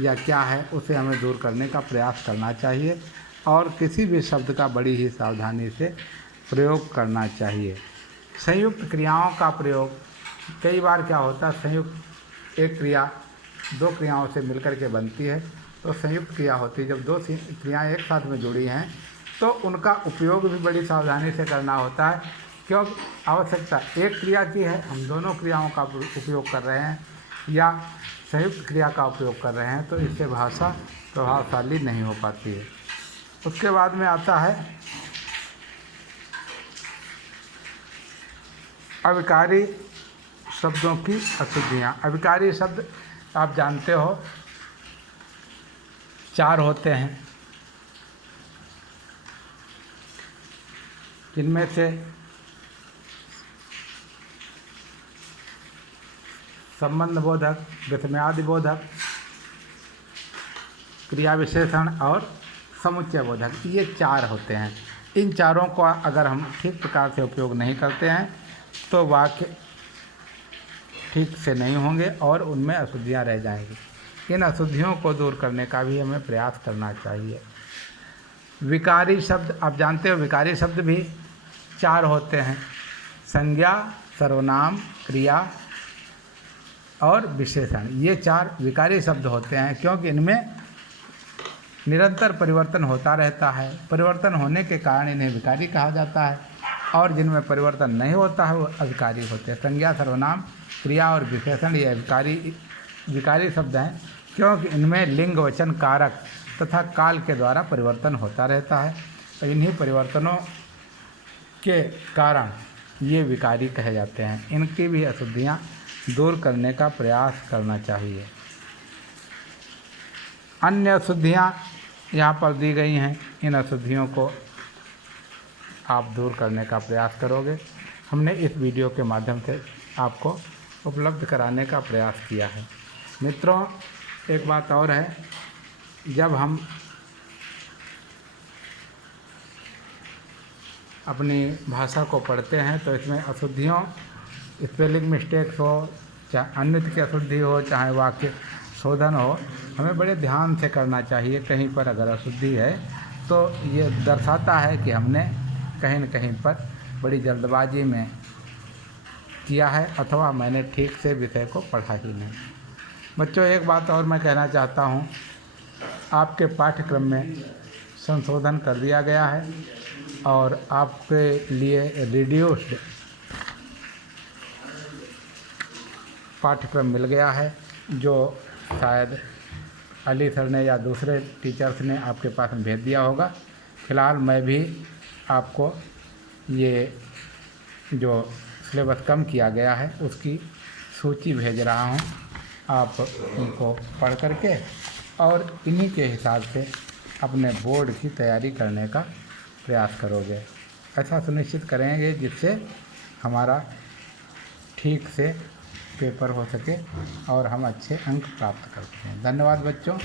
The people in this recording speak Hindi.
या क्या है उसे हमें दूर करने का प्रयास करना चाहिए और किसी भी शब्द का बड़ी ही सावधानी से प्रयोग करना चाहिए। संयुक्त क्रियाओं का प्रयोग, कई बार क्या होता है, संयुक्त एक क्रिया दो क्रियाओं से मिलकर के बनती है तो संयुक्त क्रिया होती है। जब दो क्रियाएं एक साथ में जुड़ी हैं तो उनका उपयोग भी बड़ी सावधानी से करना होता है, क्यों आवश्यकता एक क्रिया की है, हम दोनों क्रियाओं का उपयोग कर रहे हैं या संयुक्त क्रिया का उपयोग कर रहे हैं तो इससे भाषा प्रभावशाली नहीं हो पाती है। उसके बाद में आता है अविकारी शब्दों की अशुद्धियाँ। अविकारी शब्द आप जानते हो 4 होते हैं, जिनमें से संबंध बोधक, विस्मयादि बोधक, क्रिया विशेषण और समुच्चय बोधक, ये 4 होते हैं। इन चारों का अगर हम ठीक प्रकार से उपयोग नहीं करते हैं तो वाक्य ठीक से नहीं होंगे और उनमें अशुद्धियाँ रह जाएंगी। इन अशुद्धियों को दूर करने का भी हमें प्रयास करना चाहिए। विकारी शब्द आप जानते हो, विकारी शब्द भी 4 होते हैं, संज्ञा, सर्वनाम, क्रिया और विशेषण। ये 4 विकारी शब्द होते हैं क्योंकि इनमें निरंतर परिवर्तन होता रहता है। परिवर्तन होने के कारण इन्हें विकारी कहा जाता है और जिनमें परिवर्तन नहीं होता है वो अविकारी होते हैं। संज्ञा, सर्वनाम, क्रिया और विशेषण ये विकारी शब्द हैं क्योंकि इनमें लिंग, वचन, कारक तथा काल के द्वारा परिवर्तन होता रहता है। तो इन्हीं परिवर्तनों के कारण ये विकारी कहे जाते हैं। इनकी भी अशुद्धियाँ दूर करने का प्रयास करना चाहिए। अन्य अशुद्धियाँ यहाँ पर दी गई हैं, इन अशुद्धियों को आप दूर करने का प्रयास करोगे। हमने इस वीडियो के माध्यम से आपको उपलब्ध कराने का प्रयास किया है। मित्रों, एक बात और है, जब हम अपनी भाषा को पढ़ते हैं तो इसमें अशुद्धियों, स्पेलिंग मिस्टेक्स हो, चाहे अन्य की अशुद्धि हो, चाहे वाक्य शोधन हो, हमें बड़े ध्यान से करना चाहिए। कहीं पर अगर अशुद्धि है तो ये दर्शाता है कि हमने कहीं न कहीं पर बड़ी जल्दबाजी में किया है अथवा मैंने ठीक से विषय को पढ़ा ही नहीं। बच्चों, एक बात और मैं कहना चाहता हूँ, आपके पाठ्यक्रम में संशोधन कर दिया गया है और आपके लिए रिड्यूस्ड पाठ्यक्रम मिल गया है, जो शायद अली सर ने या दूसरे टीचर्स ने आपके पास में भेज दिया होगा। फ़िलहाल मैं भी आपको ये जो सिलेबस कम किया गया है उसकी सूची भेज रहा हूँ। आप उनको पढ़ करके और इन्हीं के हिसाब से अपने बोर्ड की तैयारी करने का प्रयास करोगे। ऐसा सुनिश्चित करेंगे जिससे हमारा ठीक से पेपर हो सके और हम अच्छे अंक प्राप्त करते हैं। धन्यवाद बच्चों।